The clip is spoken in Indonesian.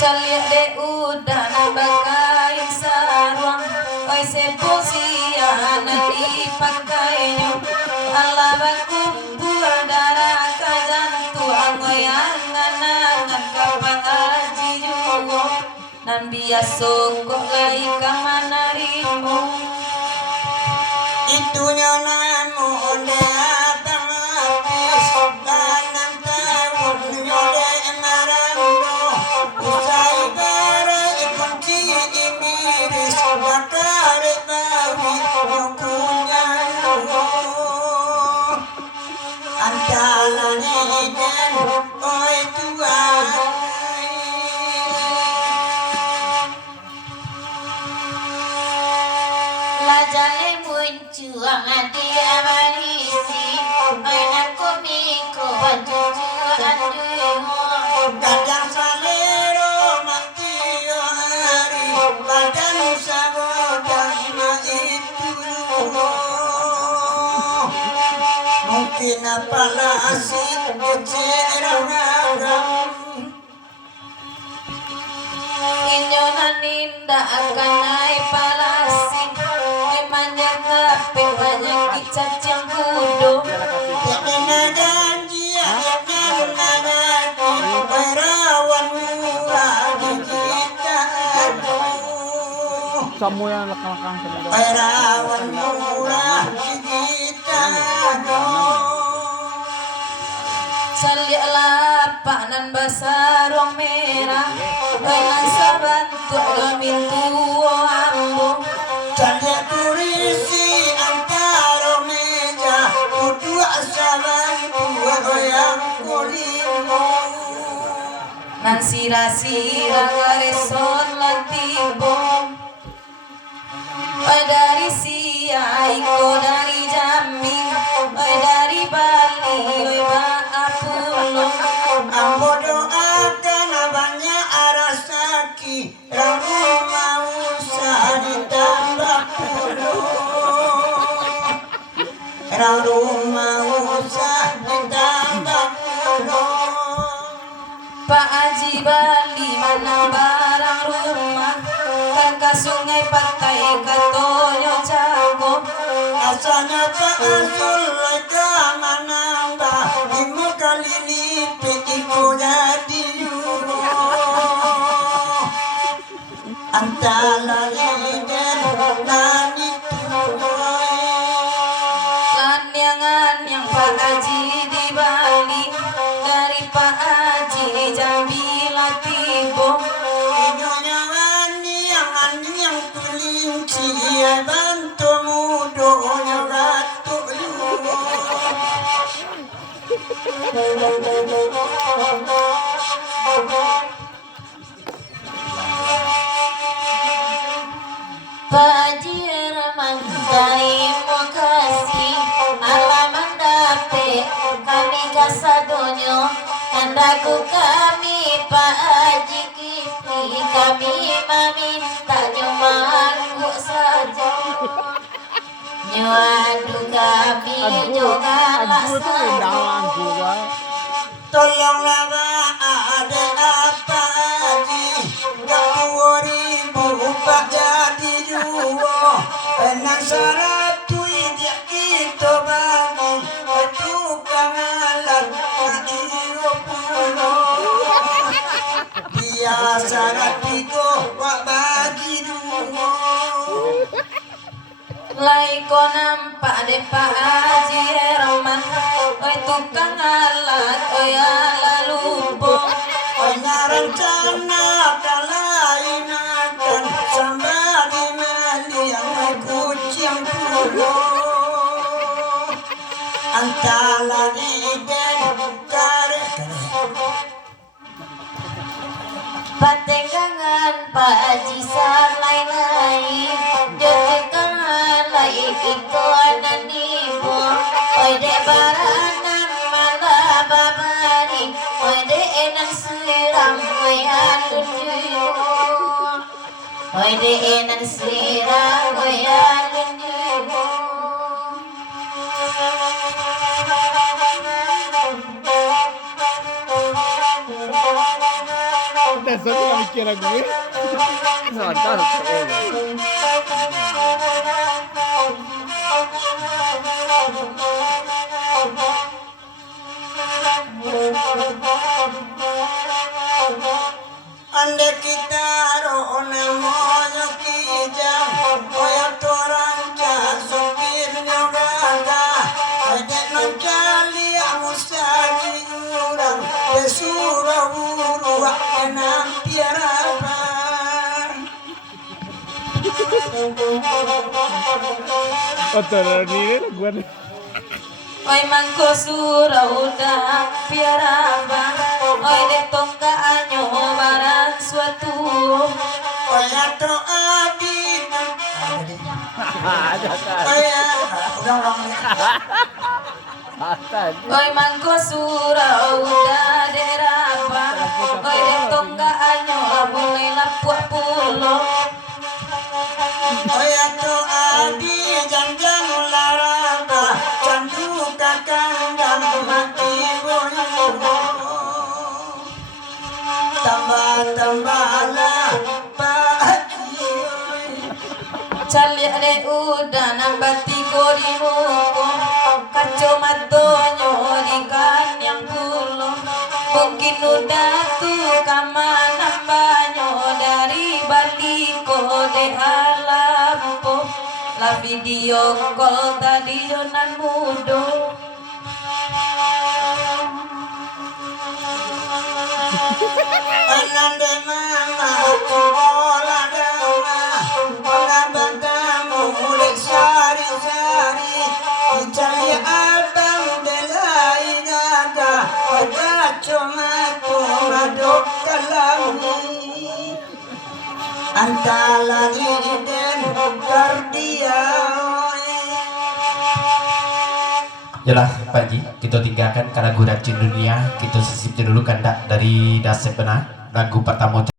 Calia de udah nabakai sarwang oi sepusian dipakainya Allah bakumpul darah kajantu oi angan-angan kapangaji juwo nan biasa kok lai kamanarimu itunya namo datang habis kanan tahun nyode marando usai bare kunci imiris bakare bawi nyukunya antalane jen oi tuan lajale muncul dia marisi anak komiko bantuan duho kadang salero matio hari badan sagodang itu mungkin apalah asik kecerangan inyonan ninda akan naik palasi manjang ngape banyak kicacang kudo Yana janji yana perawan murah di kita Samu yang lekang-lekang sebentar. perawan murah di kita Salia lapak nan basar ruang merah Baiklah sabantu gamin tuo ambo Canda turisi antara meja Kedua saban dua yang kulino Nan sira-sira gareson latibo Oi dari Sia, iko dari Jambi Oi dari Bali, oi Baapulo Ambo doakan banyak arasaki Ramu mau usah ditambah puluh Ramu mau usah ditambah puluh Pak Haji Bali mana barang rumah Kan ke sungai pantai katonyo jago Asalnya Pak Azul agama nambah 5 kali lipat iku jadi euro Antara leden dan itu Lanyang Pak Haji di Bali Dari Pak Haji Jambi Latibo yang kelinci ya bantu mudonya ratu Pak Haji Ramandai makasih alaman dapet kami kasadonyo Andaku kami Pak Haji Kipli kami meminta nyumaku saja nyuadu kami juga laksana tolonglah ada apa Haji gak 2000 Pak jadi dua penasaran dia kita bangun tukang alat biasa ratiku Pak bagi dua Laiko nampak de Pak Haji Herman oi tukang alat oi ala lupo oi rencana kalainakan sambali mali yang kucing pulo antara iden kare Patengangan Pak Haji lain-lain Jogekan lain iko ananibo Oi de baranan malah babari Oi de enan siram oi alun juyo Oi de enan siram oi alun juyo biasa tuh nggak mikir gue. Sadar. Ande kita rohna moyo kijang Oya torang sopir nyogaga Ajak non cali musagi urang Desura buru enam tiarapa Kotor ini gue. Oi mangko surauda piaraba oi de tongga anyo barang suatu Oya to abi Ada kan. Oya ulang oi mangko surauda deraba oi de tongga anyo mulai lapuk pulo Oya to abi janjang laraba Candu kakandang mati boyo Tambah-tambahlah pagi cali ade udah nambati gori muko kaco matonyo di kanyang pulo mungkin udah tuh kamana banyo dari baliko de alampo la video call tadi jonan mudo Anande mama bola dama Ona bagamu mulai sari-sari Dicari abang delai gaga Oga cuma madok kalami Antala den kardia Yalah Pak Ji, kita tinggalkan karena guracin dunia, kita sisip dulu kandak dari Dasep Benar lagu pertama.